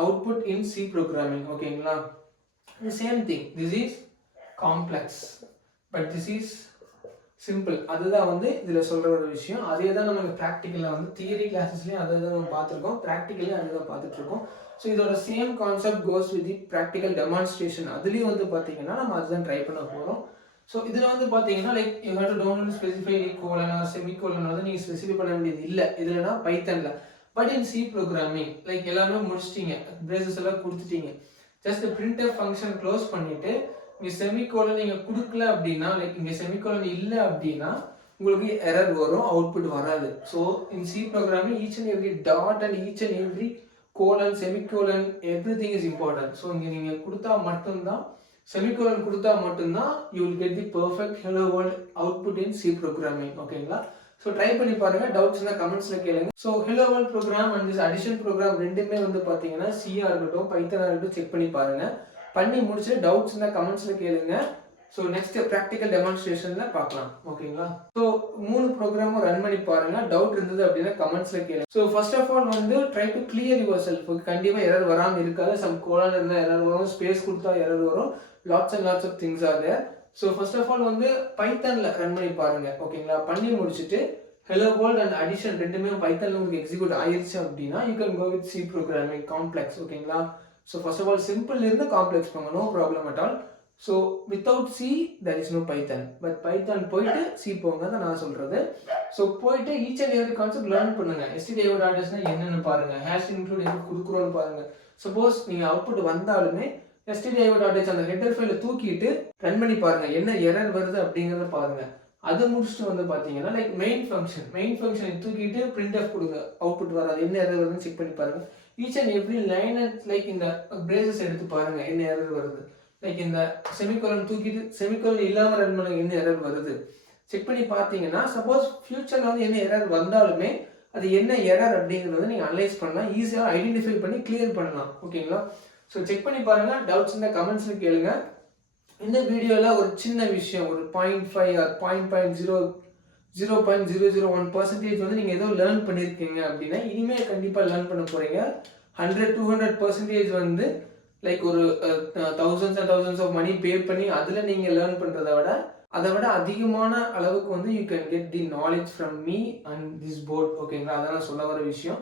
output in C programming. ஓகேங்களா? The same thing, this is complex but this is simple. அதுதான் வந்து இதில் சொல்கிற ஒரு விஷயம். அதே தான் நம்ம ப்ராக்டிக்கலில் வந்து தியரி கிளாஸஸ்லேயும் அதை தான் நம்ம பார்த்துருக்கோம், ப்ராக்டிக்கலையும் அதை தான் பார்த்துட்ருக்கோம். ஸோ இதோட same concept goes with the practical demonstration. அதுலேயும் வந்து பார்த்தீங்கன்னா நம்ம அதுதான் ட்ரை பண்ண போகிறோம். ஸோ இதில் வந்து பார்த்தீங்கன்னா like you have to don't specify கோலனா செமிகோலன் வந்து நீங்கள் ஸ்பெசிஃபை பண்ண வேண்டியது இல்லை இதுலனா பைத்தனில். But in C programming like எல்லாமே முடிச்சிட்டிங்க, பிரேசஸ் எல்லாம் கொடுத்துட்டீங்க. ஜஸ்ட் பிரிண்டர் ஃபங்க்ஷன் க்ளோஸ் பண்ணிவிட்டு இங்கே செமிகோலன் நீங்கள் கொடுக்கல அப்படின்னா, லைக் இங்கே செமிகோலன் இல்லை அப்படின்னா உங்களுக்கு எரர் வரும், அவுட்புட் வராது. So in C programming each and every dot and each and every colon semicolon every thing is important. So இங்கே நீங்கள் கொடுத்தா மட்டும்தான், செமிகோலன் கொடுத்தா மட்டும்தான் you will get the perfect hello world output in C programming. ஓகேங்களா? So try பண்ணி பாருங்க, doubts இருந்தால் கமெண்ட்ஸில் கேளுங்க. So hello world program and this addition program ரெண்டுமே வந்து பார்த்தீங்கன்னா சிஆ இருக்கட்டும் பைத்தனாக இருக்கட்டும் செக் பண்ணி பாருங்க. பண்ணி முடிச்சுட்டு டவுட்ஸ் இருந்தால் கமெண்ட்ஸில் கேளுங்க. ஸோ நெக்ஸ்ட் ப்ராக்டிக்கல் டெமான்ஸ்ட்ரேஷனில் பார்க்கலாம். ஓகேங்களா? ஸோ 3 ப்ரோக்ராமும் ரன் பண்ணி பாருங்க. டவுட் இருந்தது அப்படின்னா கமெண்ட்ஸில் கேளுங்க. ஸோ ஃபர்ஸ்ட் ஆஃப் ஆல் வந்து try to clear your self. கண்டிப்பாக எரர் வராமல் இருக்காது. சம் கோலான் இருந்தால் எரர் வரும், ஸ்பேஸ் கொடுத்தா எரர் வரும், lots and lots of things are there. So first of all வந்து பைத்தானில் ரன் பண்ணி பாருங்க. ஓகேங்களா? பண்ணி முடிச்சுட்டு ஹலோ வேர்ல்ட் அண்ட் அடிஷன் ரெண்டுமே பைத்தானில் உங்களுக்கு எக்ஸிக்யூட் ஆயிருச்சு அப்படின்னா you can go with C programming complex. ஓகேங்களா? So first of all simple இருந்து காம்ப்ளெக்ஸ் போங்க, no problem at all. So without C there is no Python. But Python போயிட்டு C போங்க தான் நான் சொல்கிறது. ஸோ போயிட்டு each and every concept learn பண்ணுங்க. எஸ்டிடிஐஓட ஆர்டர்ஸ்னா என்னென்னு பாருங்க, ஹேஷ் இன்க்ளூட் எப்படி கொடுக்குறோன்னு பாருங்க. சப்போஸ் நீங்கள் அவுட்புட் வந்தாலுமே எஸ்டிடிஐஓட ஆர்டர்ஸ் அந்த ஹெட்டர் ஃபைலை தூக்கிட்டு ரன் பண்ணி பாருங்க, என்ன எரர் வருது அப்படிங்கிறத பாருங்க. அதை முடிச்சுட்டு வந்து பார்த்தீங்கன்னா லைக் மெயின் ஃபங்க்ஷனை தூக்கிட்டு பிரிண்ட் ஆஃப் கொடுங்க, அவுட்புட் வராது, என்ன எரர் வருதுன்னு செக் பண்ணி பாருங்க. Each and every line like இந்த பிரேசஸ் எடுத்து பாருங்க, என்ன எரர் வருது. லைக் இந்த செமிகோலன் தூக்கிட்டு செமிகோலன் இல்லாமல் ரன் பண்ண என்ன எரர் வருது செக் பண்ணி பார்த்தீங்கன்னா சப்போஸ் ஃபியூச்சரில் வந்து என்ன எரர் வந்தாலுமே அது என்ன எரர் அப்படிங்கிறத நீங்கள் அனலைஸ் பண்ணலாம், ஈஸியாக ஐடென்டிஃபை பண்ணி கிளியர் பண்ணலாம். ஓகேங்களா? ஸோ செக் பண்ணி பாருங்க, டவுட்ஸ் இருந்தால் கமெண்ட்ஸில் கேளுங்க. இந்த வீடியோவில் ஒரு சின்ன விஷயம், ஒரு 0.5 ஆர் 0.001% வந்து நீங்கள் ஏதோ லேர்ன் பண்ணியிருக்கீங்க அப்படின்னா இனிமேல் கண்டிப்பாக லேர்ன் பண்ண போகிறீங்க. 100-200% வந்து லைக் ஒரு thousands and thousands of money pay பண்ணி அதில் நீங்கள் லேர்ன் பண்ணுறத அதை விட அதிகமான அளவுக்கு வந்து you can get the knowledge from me and this board. ஓகேங்களா? அதான் நான் சொல்ல வர விஷயம்.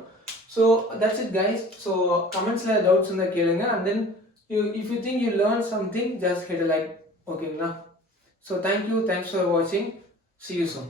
So that's it guys. So கமெண்ட்ஸில் டவுட்ஸ் இருந்தால் கேளுங்க. And then if you think you learned something, just hit a like. Okay, na? So thank you, thanks for watching. See you soon.